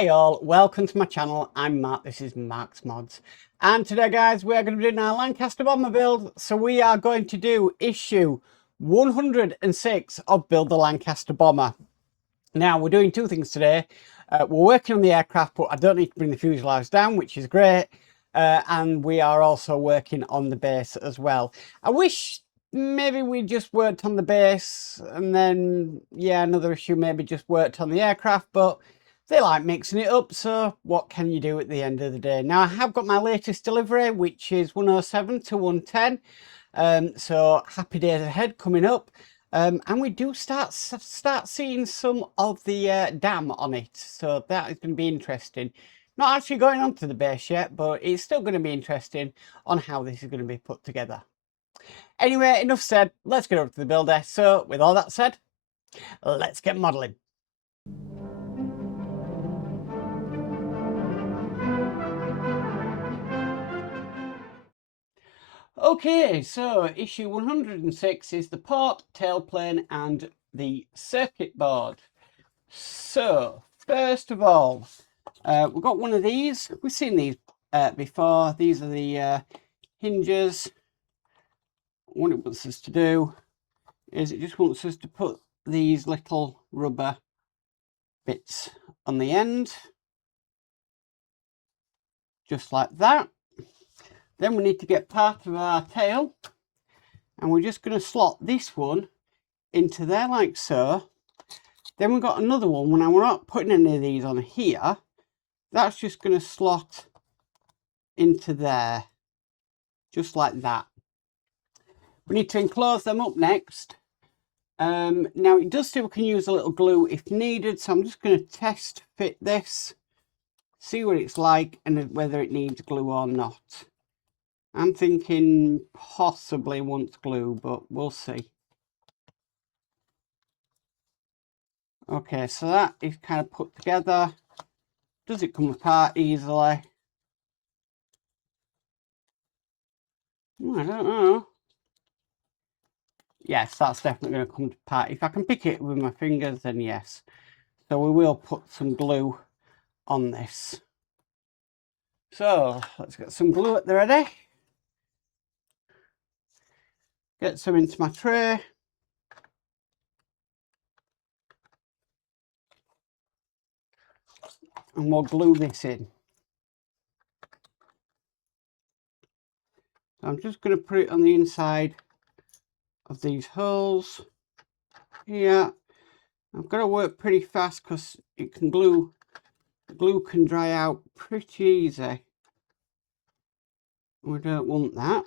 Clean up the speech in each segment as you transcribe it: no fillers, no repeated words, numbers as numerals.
Hi all, welcome to my channel. I'm Mark, this is Mark's Mods. And today guys, we are going to be doing our Lancaster bomber build. So we are going to do issue 106 of Build the Lancaster Bomber. Now we're doing two things today. We're working on the aircraft, but I don't need to bring the fuselage down, which is great. And we are also working on the base as well. I wish maybe we just worked on the base and then, yeah, another issue maybe just worked on the aircraft, but they like mixing it up, so what can you do at the end of the day? Now, I have got my latest delivery, which is 107 to 110. So happy days ahead coming up. And we do start seeing some of the dam on it, so that is going to be interesting. Not actually going onto the base yet, but it's still going to be interesting on how this is going to be put together. Anyway, enough said, let's get over to the builder. So with all that said, let's get modelling. Okay, so issue 106 is the port, tailplane and the circuit board. So first of all, we've got one of these. We've seen these before. These are the hinges. What it wants us to do is it just wants us to put these little rubber bits on the end, just like that. Then we need to get part of our tail, and we're just going to slot this one into there like so. Then we've got another one. When we're not putting any of these on here, that's just going to slot into there, just like that. We need to enclose them up next. Now it does say we can use a little glue if needed, so I'm just going to test fit this, see what it's like and whether it needs glue or not. I'm thinking possibly wants glue, but we'll see. Okay, so that is kind of put together. Does it come apart easily? I don't know. Yes, that's definitely going to come apart. If I can pick it with my fingers, then yes. So we will put some glue on this. So let's get some glue at the ready. Get some into my tray. And we'll glue this in. So I'm just going to put it on the inside of these holes here. I've got to work pretty fast because it can glue can dry out pretty easy. We don't want that.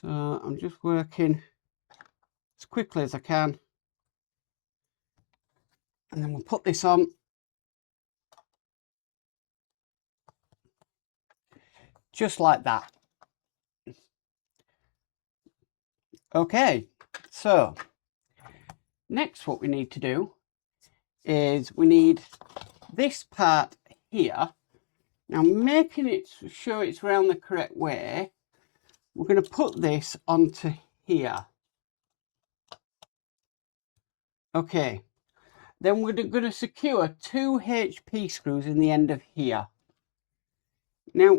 So I'm just working as quickly as I can. And then we'll put this on. Just like that. Okay, so next what we need to do is we need this part here. Now making it sure it's round the correct way, we're going to put this onto here. Okay, then we're going to secure 2 HP screws in the end of here. Now,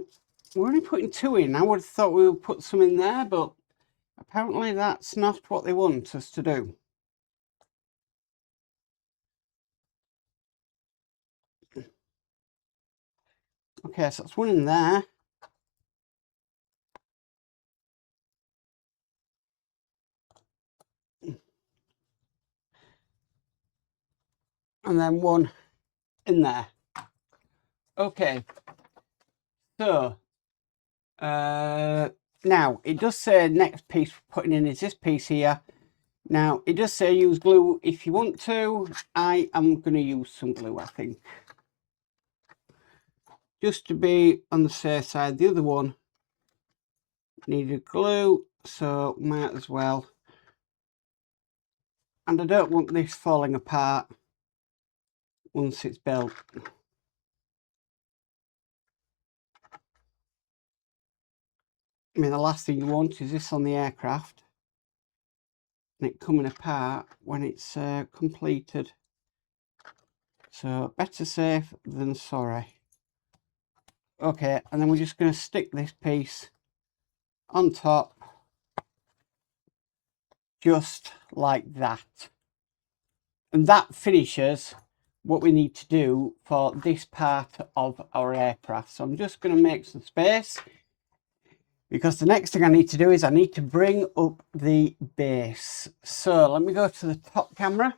we're only putting 2 in. I would have thought we would put some in there, but apparently that's not what they want us to do. Okay, so that's one in there. And then one in there. Okay, so now it does say next piece we're putting in is this piece here. Now it does say use glue if you want to. I am going to use some glue, I think, just to be on the safe side. The other one needed glue, so might as well. And I don't want this falling apart once it's built. I mean, the last thing you want is this on the aircraft and it coming apart when it's completed. So better safe than sorry. Okay, and then we're just going to stick this piece on top, just like that. And that finishes what we need to do for this part of our aircraft. So I'm just going to make some space, because the next thing I need to do is I need to bring up the base. So let me go to the top camera.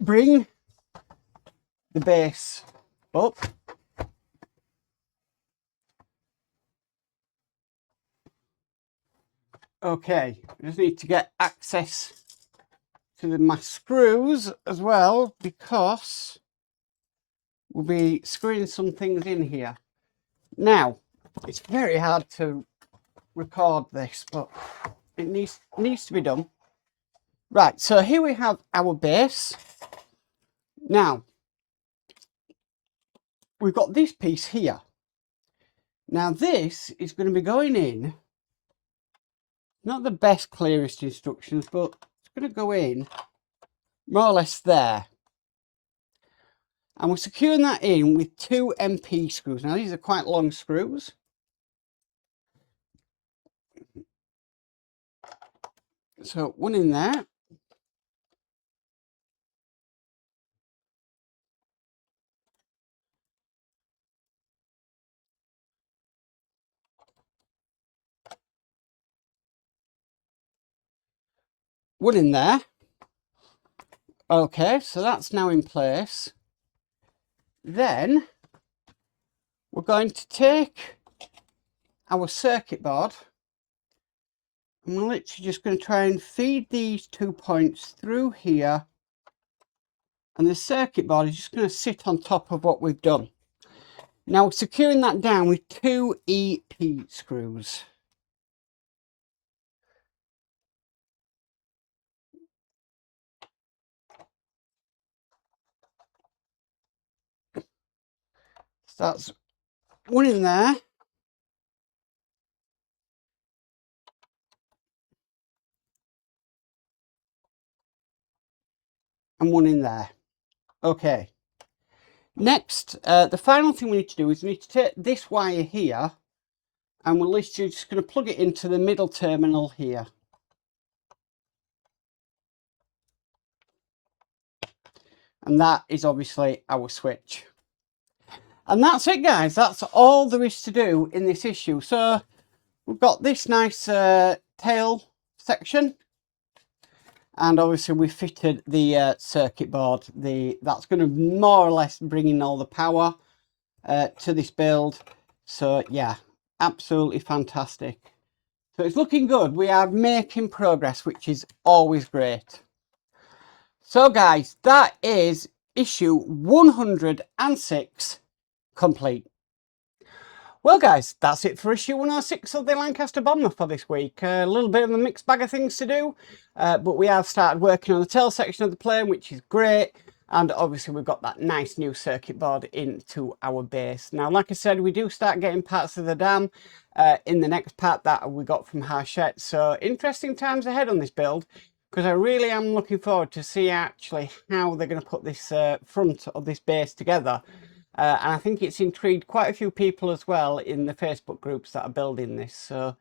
Bring the base up. Okay, I just need to get access to my screws as well, because we'll be screwing some things in here. Now, it's very hard to record this, but it needs to be done. Right, so here we have our base. Now, we've got this piece here. Now this is going to be going in, not the best, clearest instructions, but it's going to go in more or less there. And we're securing that in with 2 MP screws. Now these are quite long screws. So one in there. One in there. Okay, so that's now in place. Then we're going to take our circuit board. I'm literally just going to try and feed these 2 points through here. And the circuit board is just going to sit on top of what we've done. Now we're securing that down with 2 EP screws. So that's one in there. And one in there. Okay. Next, the final thing we need to do is we need to take this wire here, and we're literally just going to plug it into the middle terminal here. And that is obviously our switch. And that's it, guys. That's all there is to do in this issue. So we've got this nice tail section. And obviously we fitted the circuit board. That's going to more or less bring in all the power to this build. So yeah, absolutely fantastic. So it's looking good. We are making progress, which is always great. So guys, that is issue 106 complete. Well guys, that's it for issue 106 of the Lancaster Bomber for this week. A little bit of a mixed bag of things to do, but we have started working on the tail section of the plane, which is great. And obviously we've got that nice new circuit board into our base. Now, like I said, we do start getting parts of the dam in the next part that we got from Hachette. So interesting times ahead on this build, because I really am looking forward to see actually how they're going to put this front of this base together. And I think it's intrigued quite a few people as well in the Facebook groups that are building this. So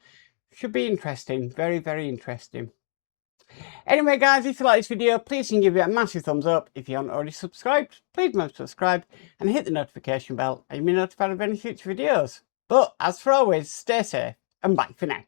should be interesting. Very, very interesting. Anyway, guys, if you like this video, please give it a massive thumbs up. If you haven't already subscribed, please subscribe and hit the notification bell and you'll be notified of any future videos. But as for always, stay safe and bye for now.